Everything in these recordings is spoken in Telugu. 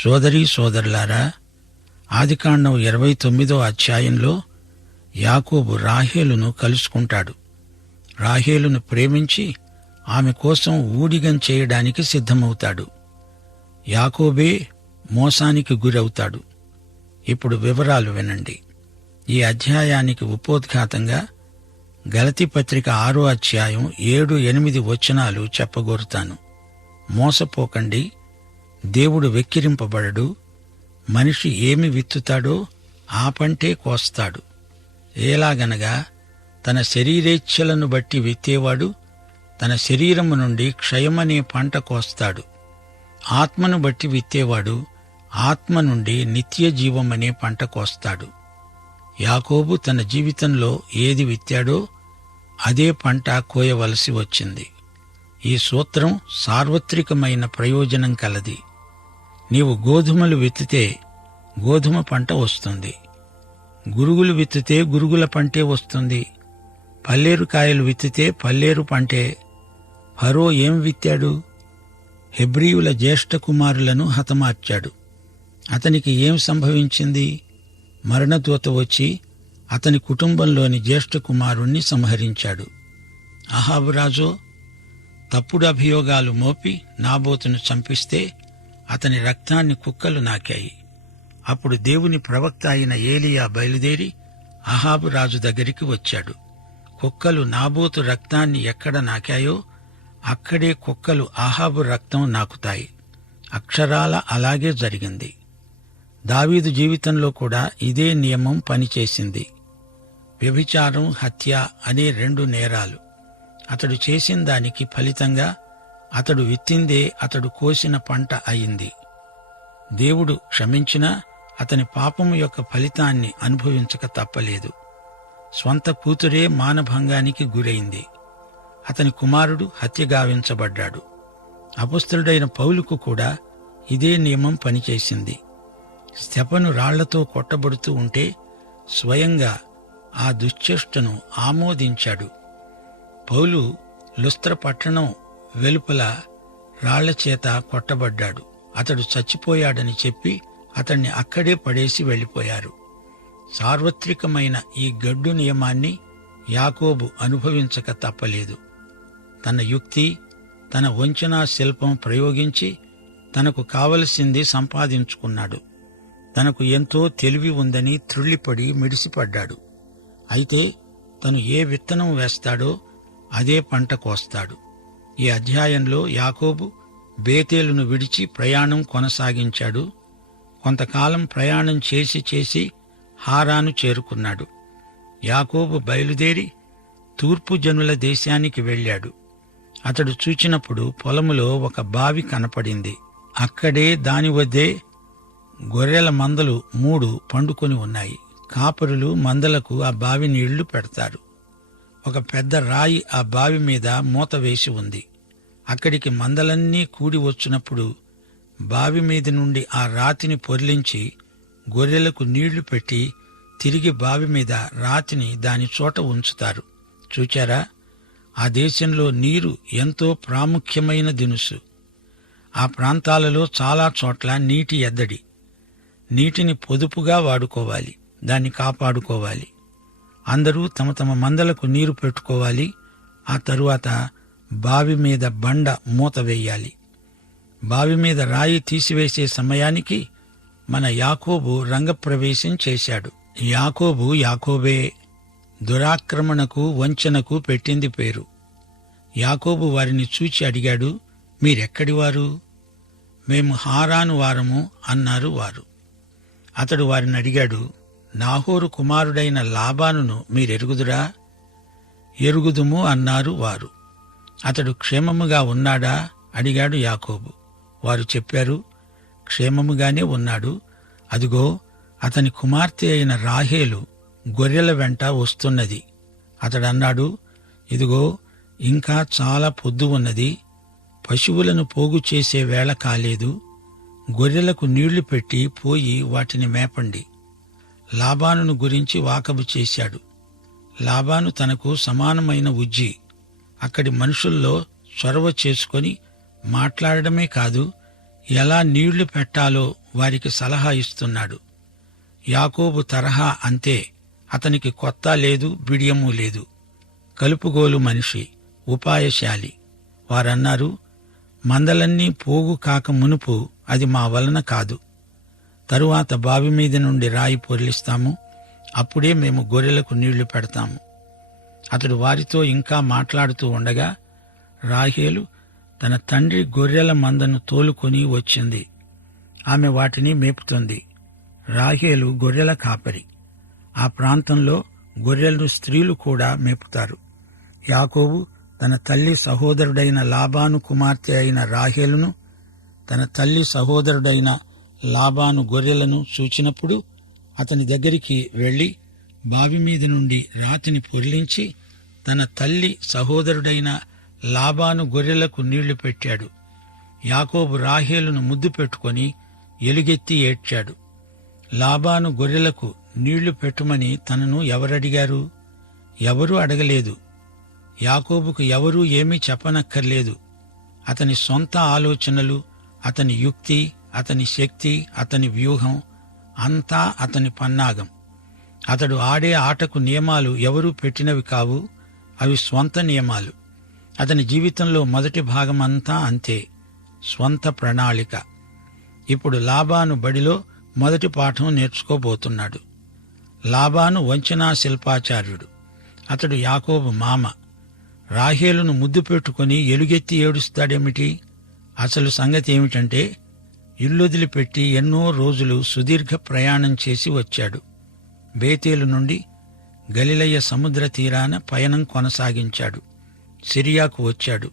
సోదరీ సోదరులారా, ఆదికాండం 29వ అధ్యాయంలో యాకోబు రాహేలును కలుసుకుంటాడు. రాహేలును ప్రేమించి ఆమె కోసం ఊడిగం చేయడానికి సిద్ధమవుతాడు. యాకోబే మోసానికి గురవుతాడు. ఇప్పుడు వివరాలు వినండి. ఈ అధ్యాయానికి ఉపోద్ఘాతంగా గలతీ పత్రిక 6వ అధ్యాయం 7-8 వచనాలు చెప్పగోరుతాను. మోసపోకండి, దేవుడు వెక్కిరింపబడడు. మనిషి ఏమి విత్తుతాడో ఆ పంటే కోస్తాడు. ఎలాగనగా తన శరీరేచ్ఛలను బట్టి విత్తేవాడు తన శరీరము నుండి క్షయమనే పంట కోస్తాడు. ఆత్మను బట్టి విత్తేవాడు ఆత్మ నుండి నిత్య జీవమనే పంట కోస్తాడు. యాకోబు తన జీవితంలో ఏది విత్తాడో అదే పంట కోయవలసి వచ్చింది. ఈ సూత్రం సార్వత్రికమైన ప్రయోజనం కలది. నీవు గోధుమలు విత్తితే గోధుమ పంట వస్తుంది. గురుగులు విత్తితే గురుగుల పంటే వస్తుంది. పల్లేరు కాయలు విత్తితే పల్లేరు పంటే. ఫరో ఏం విత్తాడు? హెబ్రీయుల జ్యేష్ఠ కుమారులను హతమార్చాడు. అతనికి ఏం సంభవించింది? మరణదూత వచ్చి అతని కుటుంబంలోని జ్యేష్ఠ కుమారుణ్ణి సంహరించాడు. అహాబు రాజు తప్పుడు అభియోగాలు మోపి నాబోతును చంపిస్తే అతని రక్తాన్ని కుక్కలు నాకాయి. అప్పుడు దేవుని ప్రవక్త అయిన ఏలీయా బయలుదేరి అహాబు రాజు దగ్గరికి వచ్చాడు. కుక్కలు నాబోతు రక్తాన్ని ఎక్కడ నాకాయో అక్కడే కుక్కలు అహాబు రక్తం నాకుతాయి. అక్షరాల అలాగే జరిగింది. దావీదు జీవితంలో కూడా ఇదే నియమం పనిచేసింది. వ్యభిచారం, హత్య అనే 2 నేరాలు. అతడు చేసిన దానికి ఫలితంగా అతడు విత్తిందే అతడు కోసిన పంట అయింది. దేవుడు క్షమించినా అతని పాపము యొక్క ఫలితాన్ని అనుభవించక తప్పలేదు. స్వంత కూతురే మానభంగానికి గురైంది. అతని కుమారుడు హత్యగావించబడ్డాడు. అపొస్తలుడైన పౌలుకు కూడా ఇదే నియమం పనిచేసింది. స్తెఫను రాళ్లతో కొట్టబడుతూ ఉంటే స్వయంగా ఆ దుశ్చేష్టను ఆమోదించాడు. పౌలు లుస్త్ర పట్టణం వెలుపల రాళ్లచేత కొట్టబడ్డాడు. అతడు చచ్చిపోయాడని చెప్పి అతన్ని అక్కడే పడేసి వెళ్లిపోయారు. సార్వత్రికమైన ఈ గడ్డు నియమాన్ని యాకోబు అనుభవించక తప్పలేదు. తన యుక్తి, తన వంచనా శిల్పం ప్రయోగించి తనకు కావలసింది సంపాదించుకున్నాడు. తనకు ఎంతో తెలివి ఉందని త్రుళ్ళిపడి మిడిసిపడ్డాడు. అయితే తను ఏ విత్తనం వేస్తాడో అదే పంట కోస్తాడు. ఈ అధ్యాయంలో యాకోబు బేతేలును విడిచి ప్రయాణం కొనసాగించాడు. కొంతకాలం ప్రయాణం చేసి హారాను చేరుకున్నాడు. యాకోబు బయలుదేరి తూర్పు జనుల దేశానికి వెళ్ళాడు. అతడు చూచినప్పుడు పొలములో ఒక బావి కనపడింది. అక్కడే దాని వద్దే గొర్రెల మందలు 3 పండుకొని ఉన్నాయి. కాపరులు మందలకు ఆ బావి నీళ్లు పెడతారు. ఒక పెద్ద రాయి ఆ బావి మీద మూత వేసి ఉంది. అక్కడికి మందలన్నీ కూడి వచ్చినప్పుడు బావి మీద నుండి ఆ రాతిని పొర్లించి గొర్రెలకు నీళ్లు పెట్టి తిరిగి బావి మీద రాతిని దాని చోట ఉంచుతారు. చూచారా? ఆ దేశంలో నీరు ఎంతో ప్రాముఖ్యమైన దినుసు. ఆ ప్రాంతాలలో చాలా చోట్ల నీటి ఎద్దడి. నీటిని పొదుపుగా వాడుకోవాలి, దాన్ని కాపాడుకోవాలి. అందరూ తమ తమ మందలకు నీరు పెట్టుకోవాలి. ఆ తరువాత బావి మీద బండ మూత వేయాలి. బావి మీద రాయి తీసివేసే సమయానికి మన యాకోబు రంగప్రవేశం చేశాడు. యాకోబు యాకోబే, దురాక్రమణకు వంచనకు పెట్టింది పేరు. యాకోబు వారిని చూచి అడిగాడు, మీరెక్కడివారు? మేము హారాను వారము అన్నారు వారు. అతడు వారిని అడిగాడు, నాహోరు కుమారుడైన లాబానును మీరెరుగుదురా? ఎరుగుదుము అన్నారు వారు. అతడు క్షేమముగా ఉన్నాడా అడిగాడు యాకోబు. వారు చెప్పారు, క్షేమముగానే ఉన్నాడు. అదిగో అతని కుమార్తె అయిన రాహేలు గొర్రెల వెంట వస్తున్నది. అతడన్నాడు, ఇదిగో ఇంకా చాలా పొద్దు ఉన్నది, పశువులను పోగు చేసే వేళ కాలేదు. గొర్రెలకు నీళ్లు పెట్టి పోయి వాటిని మేపండి. లాబానును గురించి వాకబు చేశాడు. లాబాను తనకు సమానమైన ఉజ్జి. అక్కడి మనుషుల్లో చొరవ చేసుకొని మాట్లాడడమే కాదు, ఎలా నీళ్లు పెట్టాలో వారికి సలహా ఇస్తున్నాడు. యాకోబు తరహా అంతే, అతనికి కొత్త లేదు, బిడియము లేదు. కలుపుగోలు మనిషి, ఉపాయశాలి. వారన్నారు, మందలన్నీ పోగు కాక మునుపు అది మా వలన కాదు. తరువాత బావి మీద నుండి రాయి పొర్లిస్తాము, అప్పుడే మేము గొర్రెలకు నీళ్లు పెడతాము. అతడు వారితో ఇంకా మాట్లాడుతూ ఉండగా రాహేలు తన తండ్రి గొర్రెల మందను తోలుకొని వచ్చింది. ఆమె వాటిని మేపుతుంది. రాహేలు గొర్రెల కాపరి. ఆ ప్రాంతంలో గొర్రెలను స్త్రీలు కూడా మేపుతారు. యాకోబు తన తల్లి సహోదరుడైన లాబాను కుమార్తె అయిన రాహేలును, తన తల్లి సహోదరుడైన లాబాను గొర్రెలను చూచినప్పుడు అతని దగ్గరికి వెళ్లి బావి మీద నుండి రాతిని పొర్లించి తన తల్లి సహోదరుడైన లాబాను గొర్రెలకు నీళ్లు పెట్టాడు. యాకోబు రాహేలును ముద్దు పెట్టుకొని ఎలుగెత్తి ఏడ్చాడు. లాబాను గొర్రెలకు నీళ్లు పెట్టుమని తనను ఎవరడిగారు? ఎవరూ అడగలేదు. యాకోబుకు ఎవరూ ఏమీ చెప్పనక్కర్లేదు. అతని సొంత ఆలోచనలు, అతని యుక్తి, అతని శక్తి, అతని వ్యూహం అంతా అతని పన్నాగం. అతడు ఆడే ఆటకు నియమాలు ఎవరూ పెట్టినవి కావు, అవి స్వంత నియమాలు. అతని జీవితంలో మొదటి భాగమంతా అంతే, స్వంత ప్రణాళిక. ఇప్పుడు లాబాను బడిలో మొదటి పాఠం నేర్చుకోబోతున్నాడు. లాబాను వంచనా శిల్పాచార్యుడు. అతడు యాకోబు మామ. రాహేలును ముద్దు పెట్టుకుని ఎలుగెత్తి ఏడుస్తాడేమిటి? అసలు సంగతి ఏమిటంటే, ఇల్లొదిలిపెట్టి ఎన్నో రోజులు సుదీర్ఘ ప్రయాణం చేసి వచ్చాడు. బేతేలు నుండి గలిలయ సముద్ర తీరాన పయనం కొనసాగించాడు. సిరియాకు వచ్చాడు.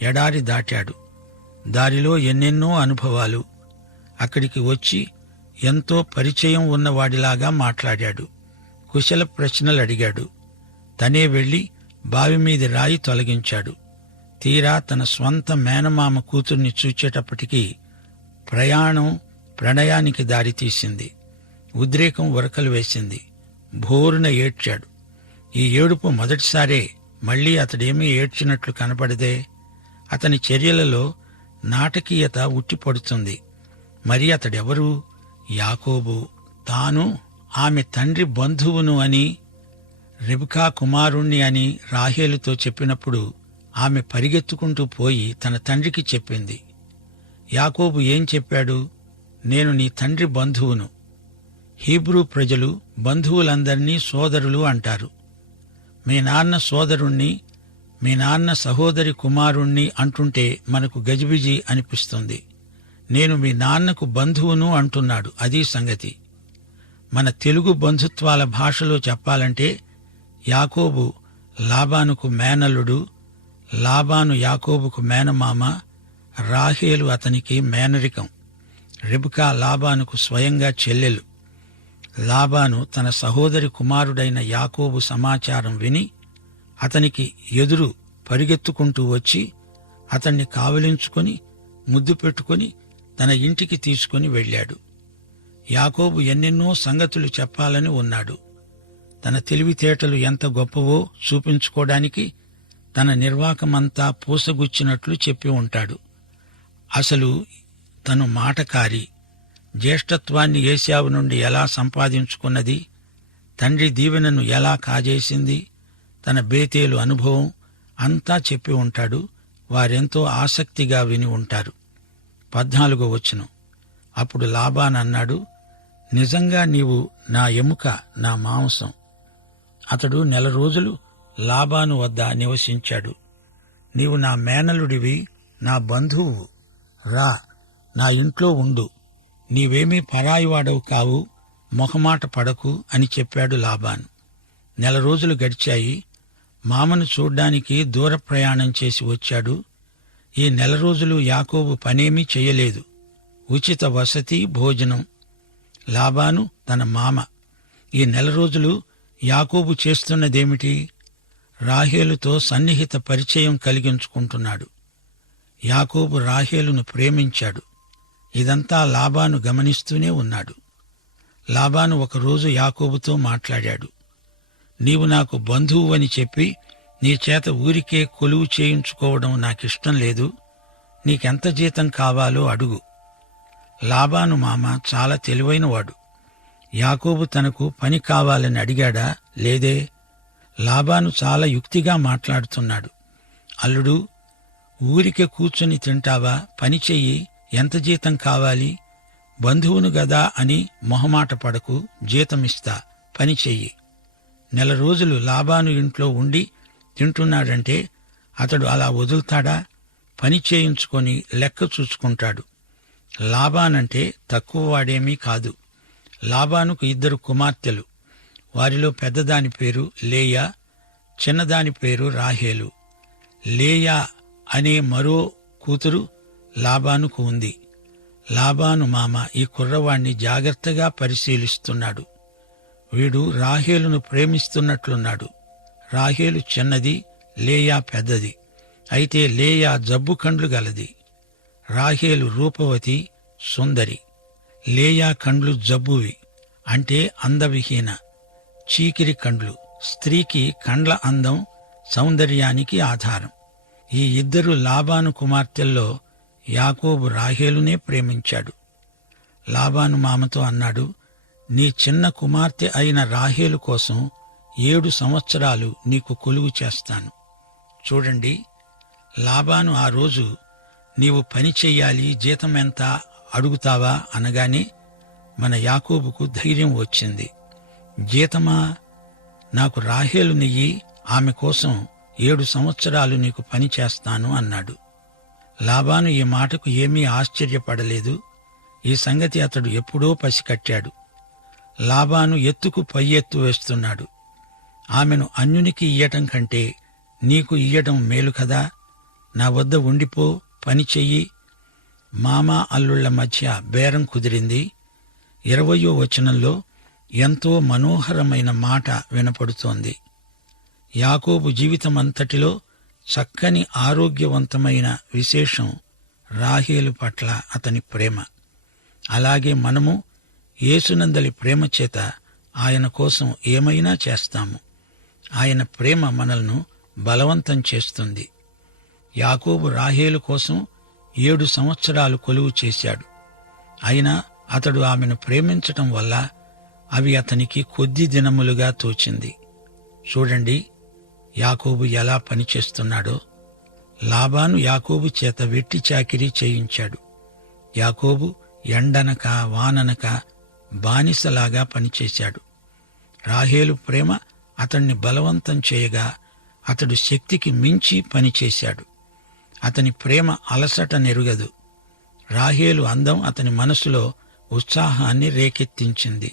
ఎడారి దాటాడు. దారిలో ఎన్నెన్నో అనుభవాలు. అక్కడికి వచ్చి ఎంతో పరిచయం ఉన్నవాడిలాగా మాట్లాడాడు. కుశల ప్రశ్నలు అడిగాడు. తనే వెళ్లి బావి మీద రాయి తొలగించాడు. తీరా తన స్వంత మేనమామ కూతుర్ని చూచేటప్పటికీ ప్రయాణం ప్రణయానికి దారితీసింది. ఉద్రేకం ఉరకలు వేసింది. భోరున ఏడ్చాడు. ఈ ఏడుపు మొదటిసారే. మళ్లీ అతడేమీ ఏడ్చినట్లు కనపడదే. అతని చర్యలలో నాటకీయత ఉట్టిపడుతుంది. మరి అతడెవరు? యాకోబు. తాను ఆమె తండ్రి బంధువును అని, రెబెకా కుమారుణ్ణి అని రాహేలుతో చెప్పినప్పుడు ఆమె పరిగెత్తుకుంటూ పోయి తన తండ్రికి చెప్పింది. యాకోబు ఏం చెప్పాడు? నేను నీ తండ్రి బంధువును. హీబ్రూ ప్రజలు బంధువులందర్నీ సోదరులు అంటారు. మీ నాన్న సోదరుణ్ణి, మీ నాన్న సహోదరి కుమారుణ్ణి అంటుంటే మనకు గజిబిజి అనిపిస్తుంది. నేను మీ నాన్నకు బంధువును అంటున్నాడు. అదీ సంగతి. మన తెలుగు బంధుత్వాల భాషలో చెప్పాలంటే యాకోబు లాబానుకు మేనల్లుడు, లాబాను యాకోబుకు మేనమామ, రాహేలు అతనికి మేనరికం. రెబెకా లాబానుకు స్వయంగా చెల్లెలు. లాబాను తన సహోదరి కుమారుడైన యాకోబు సమాచారం విని అతనికి ఎదురు పరిగెత్తుకుంటూ వచ్చి అతన్ని కావలించుకొని ముద్దు పెట్టుకుని తన ఇంటికి తీసుకుని వెళ్ళాడు. యాకోబు ఎన్నెన్నో సంగతులు చెప్పాలని ఉన్నాడు. తన తెలివితేటలు ఎంత గొప్పవో చూపించుకోవడానికి తన నిర్వాకమంతా పూసగుచ్చినట్లు చెప్పి ఉంటాడు. అసలు తను మాటకారి. జ్యేష్ఠత్వాన్ని ఏశావు నుండి ఎలా సంపాదించుకున్నది, తండ్రి దీవెనను ఎలా కాజేసింది, తన బేతేలు అనుభవం అంతా చెప్పి ఉంటాడు. వారెంతో ఆసక్తిగా విని ఉంటారు. 14వ వచనం. అప్పుడు లాబాను అన్నాడు, నిజంగా నీవు నా ఎముక, నా మాంసం. అతడు 1 నెల రోజులు లాబాను వద్ద నివసించాడు. నీవు నా మేనలుడివి, నా బంధువు. రా, నా ఇంట్లో ఉండు. నీవేమీ పరాయివాడవు కావు, మొహమాట పడకు అని చెప్పాడు లాబాను. 1 నెల రోజులు గడిచాయి. మామను చూడ్డానికి దూర ప్రయాణం చేసి వచ్చాడు. ఈ 1 నెల రోజులు యాకోబు పనేమీ చెయ్యలేదు. ఉచిత వసతి, భోజనం. లాబాను తన మామ. ఈ 1 నెల రోజులు యాకోబు చేస్తున్నదేమిటి? రాహేలుతో సన్నిహిత పరిచయం కలిగించుకుంటున్నాడు. యాకోబు రాహేలును ప్రేమించాడు. ఇదంతా లాబాను గమనిస్తూనే ఉన్నాడు. లాబాను ఒకరోజు యాకోబుతో మాట్లాడాడు. నీవు నాకు బంధువువని చెప్పి నీ చేత ఊరికే కొలువు చేయించుకోవడం నాకిష్టం లేదు. నీకెంత జీతం కావాలో అడుగు, లాబాను మామ చాలా తెలివైనవాడు. యాకోబు తనకు పని కావాలని అడిగాడా? లేదే. లాబాను చాలా యుక్తిగా మాట్లాడుతున్నాడు. అల్లుడు, ఊరికే కూర్చొని తింటావా? పని చెయ్యి. ఎంత జీతం కావాలి? బంధువును గదా అని మొహమాట పడకు, జీతమిస్తా, పని చెయ్యి. నెల రోజులు లాబాను ఇంట్లో ఉండి తింటున్నాడంటే అతడు అలా వదులుతాడా? పని చేయించుకొని లెక్క చూసుకుంటాడు. లాబానంటే తక్కువ వాడేమీ కాదు. లాబానుకు 2 కుమార్తెలు. వారిలో పెద్దదాని పేరు లేయా, చిన్నదాని పేరు రాహేలు. లేయా అనే మరో కూతురు లాబానుకు ఉంది. లాబాను మామ ఈ కుర్రవాణ్ణి జాగ్రత్తగా పరిశీలిస్తున్నాడు. వీడు రాహేలును ప్రేమిస్తున్నట్లున్నాడు. రాహేలు చిన్నది, లేయా పెద్దది. అయితే లేయా జబ్బు కండ్లు గలది. రాహేలు రూపవతి, సుందరి. లేయా కండ్లు జబ్బువి, అంటే అందవిహీన, చీకిరి కండ్లు. స్త్రీకి కండ్ల అందం సౌందర్యానికి ఆధారం. ఈ 2 లాబాను కుమార్తెల్లో యాకోబు రాహేలునే ప్రేమించాడు. లాబాను మామతో అన్నాడు, నీ చిన్న కుమార్తె అయిన రాహేలు కోసం 7 సంవత్సరాలు నీకు కొలువు చేస్తాను. చూడండి, లాబాను ఆ రోజు నీవు పని చెయ్యాలి, జీతం ఎంత అడుగుతావా అనగానే మన యాకోబుకు ధైర్యం వచ్చింది. జీతమా? నాకు రాహేలు నెయ్యి, ఆమె కోసం 7 సంవత్సరాలు నీకు పని చేస్తాను అన్నాడు. లాబాను ఈ మాటకు ఏమీ ఆశ్చర్యపడలేదు. ఈ సంగతి అతడు ఎప్పుడో పసికట్టాడు. లాబాను ఎత్తుకు పై ఎత్తు వేస్తున్నాడు. ఆమెను అన్యునికి ఇయ్యటం కంటే నీకు ఇయ్యటం మేలు కదా. నా వద్ద ఉండిపో, పని చెయ్యి. మామా అల్లుళ్ల మధ్య బేరం కుదిరింది. 20వ వచనంలో ఎంతో మనోహరమైన మాట వినపడుతోంది. యాకోబు జీవితమంతటిలో చక్కని ఆరోగ్యవంతమైన విశేషం రాహేలు పట్ల అతని ప్రేమ. అలాగే మనము యేసునందలి ప్రేమ చేత ఆయన కోసం ఏమైనా చేస్తాము. ఆయన ప్రేమ మనల్ని బలవంతం చేస్తుంది. యాకోబు రాహేలు కోసం 7 సంవత్సరాలు కొలువు చేశాడు. అయినా అతడు ఆమెను ప్రేమించటం వల్ల అవి అతనికి కొద్ది దినములుగా తోచింది. చూడండి యాకోబు ఎలా పనిచేస్తున్నాడో. లాబాను యాకోబు చేత వెట్టి చాకిరీ చేయించాడు. యాకోబు ఎండనక వాననక బానిసలాగా పనిచేశాడు. రాహేలు ప్రేమ అతణ్ణి బలవంతం చేయగా అతడు శక్తికి మించి పనిచేశాడు. అతని ప్రేమ అలసట నెరుగదు. రాహేలు అందం అతని మనసులో ఉత్సాహాన్ని రేకెత్తించింది.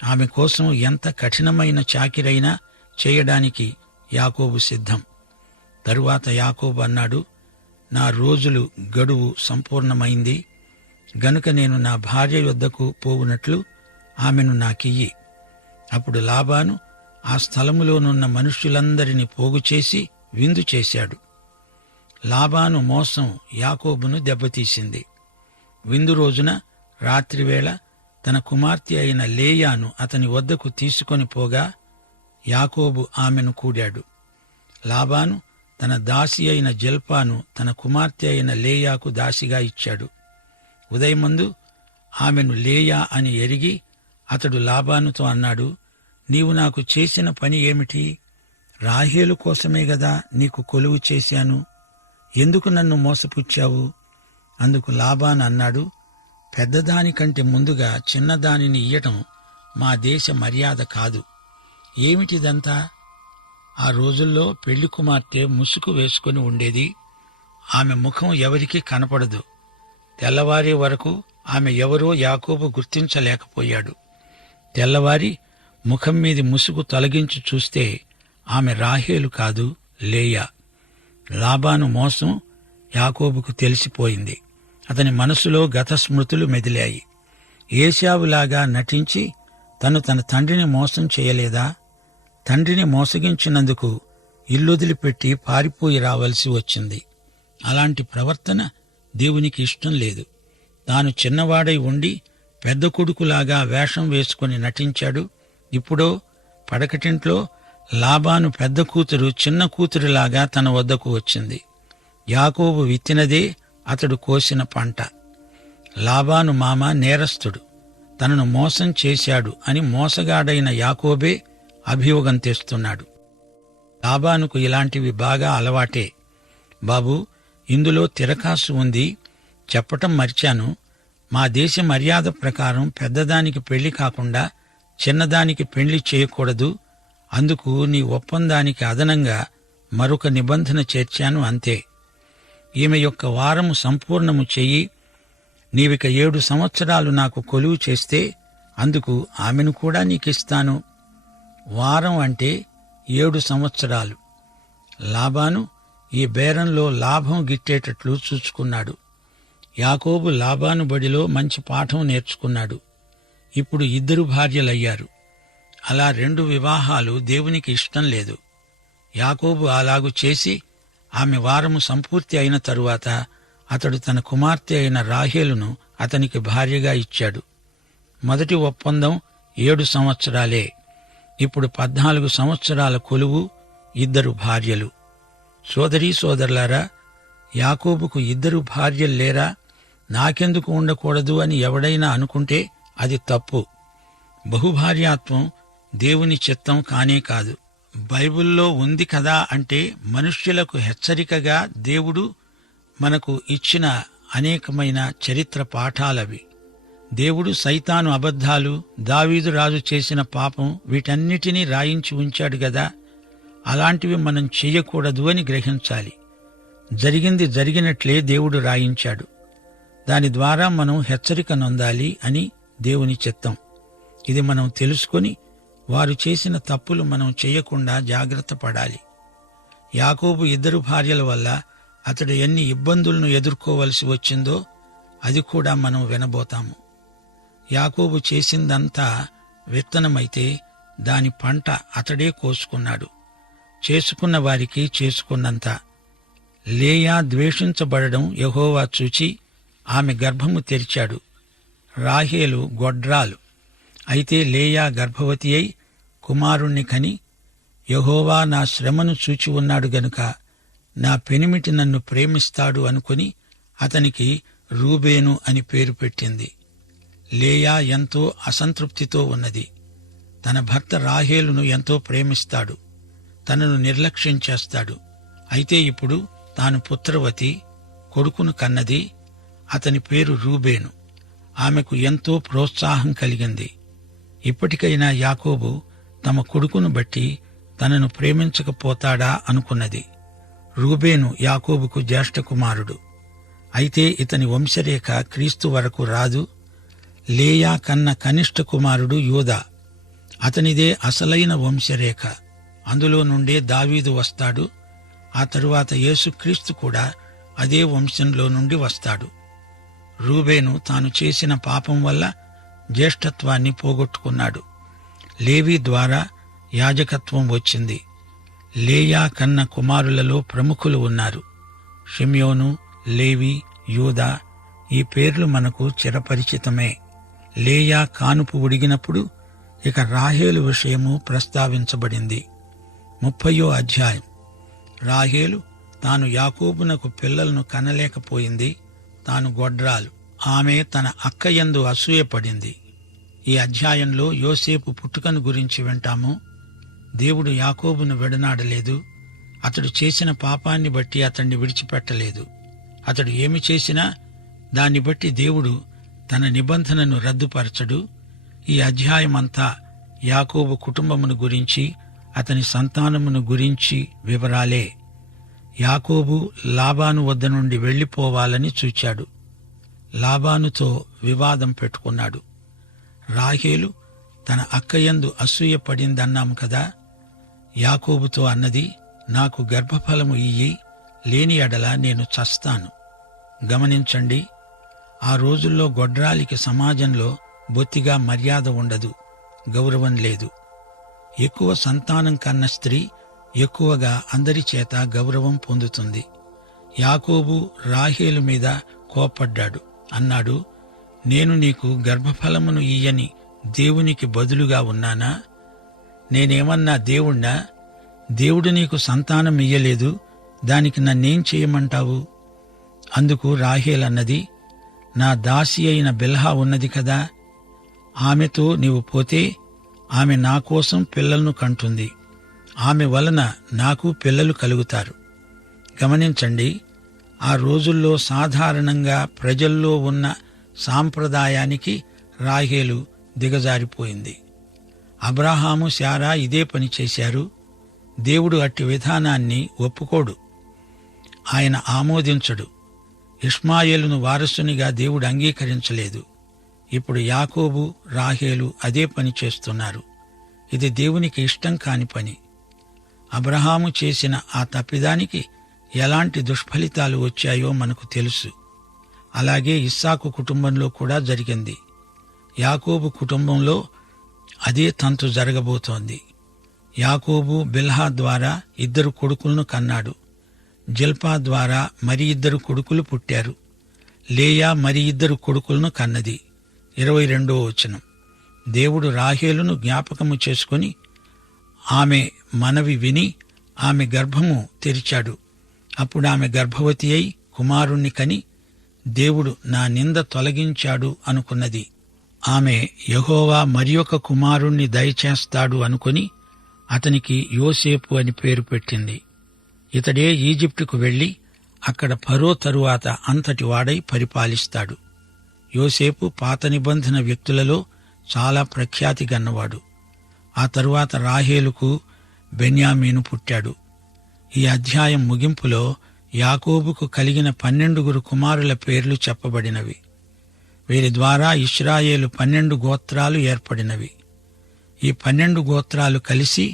ఆమె కోసం ఎంత కఠినమైన చాకిరైనా చేయడానికి యాకోబు సిద్ధం. తరువాత యాకోబు అన్నాడు, నా రోజులు గడువు సంపూర్ణమైంది గనుక నేను నా భార్య యొద్దకు పోవునట్లు ఆమెను నాకియ్యి. అప్పుడు లాబాను ఆ స్థలములోనున్న మనుష్యులందరినీ పోగుచేసి విందు చేశాడు. లాబాను మోసం యాకోబును దెబ్బతీసింది. విందు రోజున రాత్రివేళ తన కుమార్తె అయిన లేయాను అతని వద్దకు తీసుకొని పోగా యాకోబు ఆమెను కూడాడు. లాబాను తన దాసి అయిన జల్పాను తన కుమార్తె అయిన లేయాకు దాసిగా ఇచ్చాడు. ఉదయమందు ఆమెను లేయా అని ఎరిగి అతడు లాబానుతో అన్నాడు, నీవు నాకు చేసిన పని ఏమిటి? రాహేలు కోసమే గదా నీకు కొలువు చేశాను. ఎందుకు నన్ను మోసపుచ్చావు? అందుకు లాబాను అన్నాడు, పెద్దదానికంటే ముందుగా చిన్నదానిని ఇయ్యటం మా దేశ మర్యాద కాదు. ఏమిటిదంతా? ఆ రోజుల్లో పెళ్లి కుమార్తె ముసుగు వేసుకుని ఉండేది. ఆమె ముఖం ఎవరికీ కనపడదు. తెల్లవారే వరకు ఆమె ఎవరో యాకోబు గుర్తించలేకపోయాడు. తెల్లవారి ముఖం మీది ముసుగు తొలగించి చూస్తే ఆమె రాహేలు కాదు, లేయా. లాబాను మోసం యాకోబుకు తెలిసిపోయింది. అతని మనసులో గత స్మృతులు మెదిలాయి. ఏశావులాగా నటించి తను తన తండ్రిని మోసం చేయలేదా? తండ్రిని మోసగించినందుకు ఇల్లొదిలిపెట్టి పారిపోయి రావలసి వచ్చింది. అలాంటి ప్రవర్తన దేవునికి ఇష్టం లేదు. తాను చిన్నవాడై ఉండి పెద్ద కొడుకులాగా వేషం వేసుకుని నటించాడు. ఇప్పుడో పడకటింట్లో లాబాను పెద్ద కూతురు చిన్న కూతురులాగా తన వద్దకు వచ్చింది. యాకోబు విత్తినదే అతడు కోసిన పంట. లాబాను మామ నేరస్తుడు, తనను మోసం చేశాడు అని మోసగాడైన యాకోబే అభియోగం తెస్తున్నాడు. లాబానుకు ఇలాంటివి బాగా అలవాటే. బాబూ, ఇందులో తిరకాసు ఉంది, చెప్పటం మర్చాను. మా దేశ మర్యాద ప్రకారం పెద్దదానికి పెళ్లి కాకుండా చిన్నదానికి పెళ్లి చేయకూడదు. అందుకు నీ ఒప్పందానికి అదనంగా మరొక నిబంధన చేర్చాను, అంతే. ఈమె యొక్క వారము సంపూర్ణము చెయ్యి. నీవిక 7 సంవత్సరాలు నాకు కొలువు చేస్తే అందుకు ఆమెను కూడా నీకిస్తాను. వారం అంటే 7 సంవత్సరాలు. లాబాను ఈ బేరంలో లాభం గిట్టేటట్లు చూచుకున్నాడు. యాకోబు లాబాను బడిలో మంచి పాఠం నేర్చుకున్నాడు. ఇప్పుడు 2 భార్యలయ్యారు. అలా 2 వివాహాలు దేవునికి ఇష్టం లేదు. యాకోబు అలాగు చేసి ఆమె వారము సంపూర్తి అయిన తరువాత అతడు తన కుమార్తె అయిన రాహేలును అతనికి భార్యగా ఇచ్చాడు. మొదటి ఒప్పందం 7 సంవత్సరాలే. ఇప్పుడు 14 సంవత్సరాల కొలువు, 2 భార్యలు. సోదరీ సోదరులారా, యాకోబుకు 2 భార్యలు లేరా, నాకెందుకు ఉండకూడదు అని ఎవడైనా అనుకుంటే అది తప్పు. బహుభార్యాత్వం దేవుని చిత్తం కానే కాదు. బైబిల్లో ఉంది కదా అంటే మనుష్యులకు హెచ్చరికగా దేవుడు మనకు ఇచ్చిన అనేకమైన చరిత్ర పాఠాలవి. దేవుడు సైతాను అబద్ధాలు, దావీదు రాజు చేసిన పాపం వీటన్నిటినీ రాయించి ఉంచాడు గదా. అలాంటివి మనం చెయ్యకూడదు అని గ్రహించాలి. జరిగింది జరిగినట్లే దేవుడు రాయించాడు. దాని ద్వారా మనం హెచ్చరిక నొందాలి అని దేవుని చిత్తం. ఇది మనం తెలుసుకొని వారు చేసిన తప్పులు మనం చెయ్యకుండా జాగ్రత్త పడాలి. యాకోబు 2 భార్యల వల్ల అతడు ఎన్ని ఇబ్బందులను ఎదుర్కోవలసి వచ్చిందో అది కూడా మనం వినబోతాము. యాకోబు చేసిందంతా విత్తనమైతే దాని పంట అతడే కోసుకున్నాడు. చేసుకున్న వారికి చేసుకున్నంత. లేయా ద్వేషించబడడం యెహోవా చూచి ఆమె గర్భము తెరిచాడు. రాహేలు గొడ్రాలు. అయితే లేయా గర్భవతి అయి కుమారుణ్ణి కని, యెహోవా నా శ్రమను చూచి ఉన్నాడు గనుక నా పెనిమిటి నన్ను ప్రేమిస్తాడు అనుకుని అతనికి రూబేను అని పేరు పెట్టింది. లేయా ఎంతో అసంతృప్తితో ఉన్నది. తన భర్త రాహేలును ఎంతో ప్రేమిస్తాడు, తనను నిర్లక్ష్యం చేస్తాడు. అయితే ఇప్పుడు తాను పుత్రవతి, కొడుకును కన్నది. అతని పేరు రూబేను. ఆమెకు ఎంతో ప్రోత్సాహం కలిగింది. ఇప్పటికైనా యాకోబు తమ కొడుకును బట్టి తనను ప్రేమించకపోతాడా అనుకున్నది. రూబేను యాకోబుకు జ్యేష్ఠ కుమారుడు. అయితే ఇతని వంశరేఖ క్రీస్తు వరకు రాదు. లేయా కన్న కనిష్ఠ కుమారుడు యూదా. అతనిదే అసలైన వంశరేఖ. అందులో నుండే దావీదు వస్తాడు. ఆ తరువాత యేసుక్రీస్తు కూడా అదే వంశంలో నుండి వస్తాడు. రూబేను తాను చేసిన పాపం వల్ల జ్యేష్ఠత్వాన్ని పోగొట్టుకున్నాడు. లేవీ ద్వారా యాజకత్వం వచ్చింది. లేయా కన్న కుమారులలో ప్రముఖులు ఉన్నారు. షిమ్యోను, లేవి, యూదా. ఈ పేర్లు మనకు చిరపరిచితమే. లేయా కానుపు ఉడిగినప్పుడు ఇక రాహేలు విషయము ప్రస్తావించబడింది. 30వ అధ్యాయం. రాహేలు తాను యాకోబునకు పిల్లలను కనలేకపోయింది. తాను గొడ్రాలు. ఆమె తన అక్కయందు అసూయపడింది. ఈ అధ్యాయంలో యోసేపు పుట్టుకను గురించి వింటాము. దేవుడు యాకోబును విడనాడలేదు. అతడు చేసిన పాపాన్ని బట్టి అతన్ని విడిచిపెట్టలేదు. అతడు ఏమి చేసినా దాన్ని బట్టి దేవుడు తన నిబంధనను రద్దుపరచడు. ఈ అధ్యాయమంతా యాకోబు కుటుంబమును గురించి, అతని సంతానమును గురించి వివరాలే. యాకోబు లాబాను వద్ద నుండి వెళ్లిపోవాలని చూచాడు. లాబానుతో వివాదం పెట్టుకున్నాడు. రాహేలు తన అక్కయందు అసూయపడిందన్నాము కదా. యాకోబుతో అన్నది, నాకు గర్భఫలము ఇయ్యి, లేని ఎడల నేను చస్తాను. గమనించండి, ఆ రోజుల్లో గొడ్రాలికి సమాజంలో బొత్తిగా మర్యాద ఉండదు, గౌరవం లేదు. ఎక్కువ సంతానం కన్న స్త్రీ ఎక్కువగా అందరి చేత గౌరవం పొందుతుంది. యాకోబు రాహేలు మీద కోపడ్డాడు. అన్నాడు, నేను నీకు గర్భఫలమును ఇయ్యని దేవునికి బదులుగా ఉన్నానా? నేనేమన్నా దేవుణ్ణా? దేవుడు నీకు సంతానం ఇయ్యలేదు, దానికి నన్నేం చేయమంటావు? అందుకు రాహేలన్నది, నా దాసి అయిన బిల్హా ఉన్నది కదా, ఆమెతో నీవు పోతే ఆమె నా కోసం పిల్లలను కంటుంది. ఆమె వలన నాకు పిల్లలు కలుగుతారు. గమనించండి, ఆ రోజుల్లో సాధారణంగా ప్రజల్లో ఉన్న సాంప్రదాయానికి రాహేలు దిగజారిపోయింది. అబ్రాహాము, శారా ఇదే పని చేశారు. దేవుడు అట్టి విధానాన్ని ఒప్పుకోడు, ఆయన ఆమోదించడు. ఇష్మాయేలును వారసునిగా దేవుడు అంగీకరించలేదు. ఇప్పుడు యాకోబు, రాహేలు అదే పని చేస్తున్నారు. ఇది దేవునికి ఇష్టం కాని పని. అబ్రహాము చేసిన ఆ తప్పిదానికి ఎలాంటి దుష్ఫలితాలు వచ్చాయో మనకు తెలుసు. అలాగే ఇస్సాకు కుటుంబంలో కూడా జరిగింది. యాకోబు కుటుంబంలో అదే తంతు జరగబోతోంది. యాకోబు బిల్హా ద్వారా 2 కొడుకులను కన్నాడు. జిల్పా ద్వారా మరి 2 కొడుకులు పుట్టారు. లేయా మరి 2 కొడుకులను కన్నది. 22వ వచనం. దేవుడు రాహేలును జ్ఞాపకము చేసుకుని ఆమె మనవి విని ఆమె గర్భము తెరిచాడు. అప్పుడు ఆమె గర్భవతి అయి కుమారుణ్ణి కని దేవుడు నా నింద తొలగించాడు అనుకున్నది. ఆమె యెహోవా మరియొక కుమారుణ్ణి దయచేస్తాడు అనుకుని అతనికి యోసేపు అని పేరు పెట్టింది. ఇతడే ఈజిప్టుకు వెళ్లి అక్కడ ఫరో తరువాత అంతటి వాడై పరిపాలిస్తాడు. యోసేపు పాత నిబంధన వ్యక్తులలో చాలా ప్రఖ్యాతి గన్నవాడు. ఆ తరువాత రాహేలుకు బెన్యామీను పుట్టాడు. ఈ అధ్యాయం ముగింపులో యాకోబుకు కలిగిన 12 కుమారుల పేర్లు చెప్పబడినవి. వీరి ద్వారా ఇశ్రాయేలు 12 గోత్రాలు ఏర్పడినవి. ఈ 12 గోత్రాలు కలిసి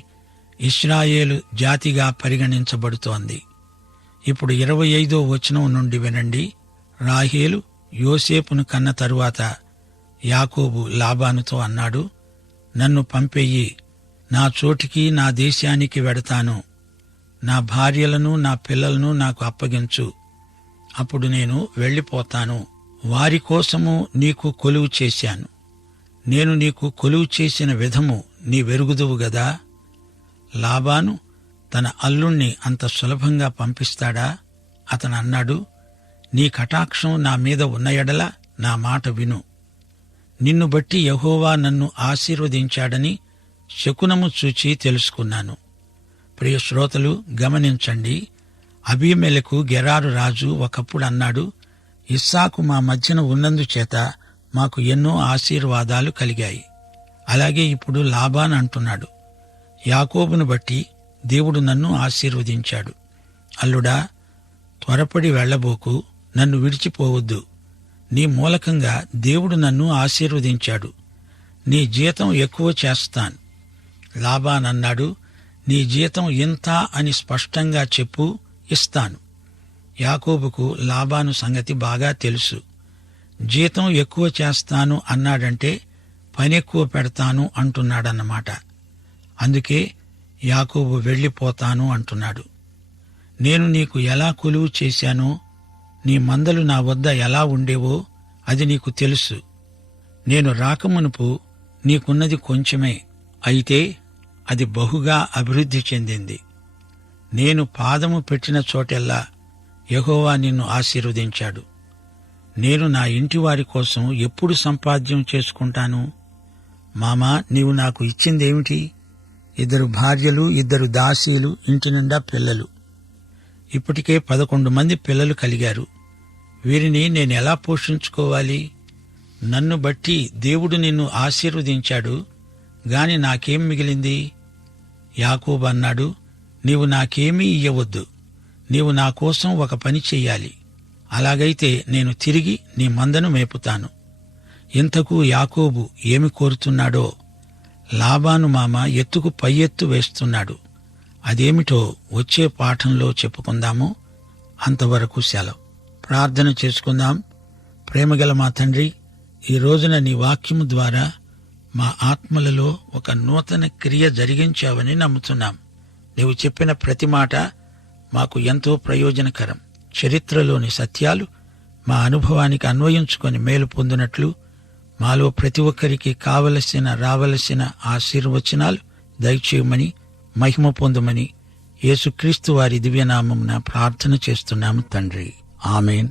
ఇశ్రాయేలు జాతిగా పరిగణించబడుతోంది. ఇప్పుడు 25వ వచనం నుండి వినండి. రాహేలు యోసేపును కన్న తరువాత యాకోబు లాబానుతో అన్నాడు, నన్ను పంపెయ్యి, నా చోటికి నా దేశానికి వెడతాను. నా భార్యలను నా పిల్లలను నాకు అప్పగించు. అప్పుడు నేను వెళ్ళిపోతాను. వారి కోసము నీకు కొలువు చేశాను. నేను నీకు కొలువు చేసిన విధము నీవెరుగుదువు గదా. లాబాను తన అల్లుణ్ణి అంత సులభంగా పంపిస్తాడా? అతను అన్నాడు, నీ కటాక్షం నా మీద ఉన్న ఎడల నా మాట విను. నిన్ను బట్టి యెహోవా నన్ను ఆశీర్వదించాడని శకునము చూచి తెలుసుకున్నాను. ప్రియ శ్రోతలు గమనించండి. అబీమెలెకు గెరారు రాజు ఒకప్పుడు అన్నాడు, ఇస్సాకు మా మధ్యన ఉన్నందుచేత మాకు ఎన్నో ఆశీర్వాదాలు కలిగాయి. అలాగే ఇప్పుడు లాబాన్ అంటున్నాడు, యాకోబును బట్టి దేవుడు నన్ను ఆశీర్వదించాడు. అల్లుడా, త్వరపడి వెళ్లబోకు, నన్ను విడిచిపోవద్దు. నీ మూలకంగా దేవుడు నన్ను ఆశీర్వదించాడు. నీ జీతం ఎక్కువ చేస్తాను. లాబాన్ అన్నాడు, నీ జీతం ఇంత అని స్పష్టంగా చెప్పు, ఇస్తాను. యాకోబుకు లాబాను సంగతి బాగా తెలుసు. జీతం ఎక్కువ చేస్తాను అన్నాడంటే పనెక్కువ పెడతాను అంటున్నాడన్నమాట. అందుకే యాకోబు వెళ్ళిపోతాను అంటున్నాడు. నేను నీకు ఎలా కొలువు చేశానో, నీ మందలు నా వద్ద ఎలా ఉండేవో అది నీకు తెలుసు. నేను రాకమునుపు నీకున్నది కొంచెమే, అయితే అది బహుగా అభివృద్ధి చెందింది. నేను పాదము పెట్టిన చోటెల్లా యెహోవా నిన్ను ఆశీర్వదించాడు. నేను నా ఇంటివారి కోసం ఎప్పుడు సంపాద్యం చేసుకుంటాను? మామా, నీవు నాకు ఇచ్చిందేమిటి? 2 భార్యలు, 2 దాసీలు, ఇంటి నిండా పిల్లలు. ఇప్పటికే 11 మంది పిల్లలు కలిగారు. వీరిని నేనెలా పోషించుకోవాలి? నన్ను బట్టి దేవుడు నిన్ను ఆశీర్వదించాడు గాని నాకేం మిగిలింది? యాకోబు అన్నాడు, నీవు నాకేమీ ఇయ్యవద్దు. నీవు నా కోసం ఒక పని చెయ్యాలి. అలాగైతే నేను తిరిగి నీ మందను మేపుతాను. ఇంతకు యాకోబు ఏమి కోరుతున్నాడో? లాబాను మామ ఎత్తుకు పై ఎత్తు వేస్తున్నాడు. అదేమిటో వచ్చే పాఠంలో చెప్పుకుందాము. అంతవరకు సెలవు. ప్రార్థన చేసుకుందాం. ప్రేమగల మా తండ్రి, ఈ రోజున నీ వాక్యము ద్వారా మా ఆత్మలలో ఒక నూతన క్రియ జరిగించావని నమ్ముతున్నాం. నీవు చెప్పిన ప్రతి మాట మాకు ఎంతో ప్రయోజనకరం. చరిత్రలోని సత్యాలు మా అనుభవానికి అన్వయించుకొని మేలు పొందినట్లు మాలో ప్రతి ఒక్కరికి రావలసిన ఆశీర్వచనాలు దయచేయమని, మహిమ పొందమని యేసుక్రీస్తు వారి దివ్యనామమున ప్రార్థన చేస్తున్నాము తండ్రి. ఆమేన్.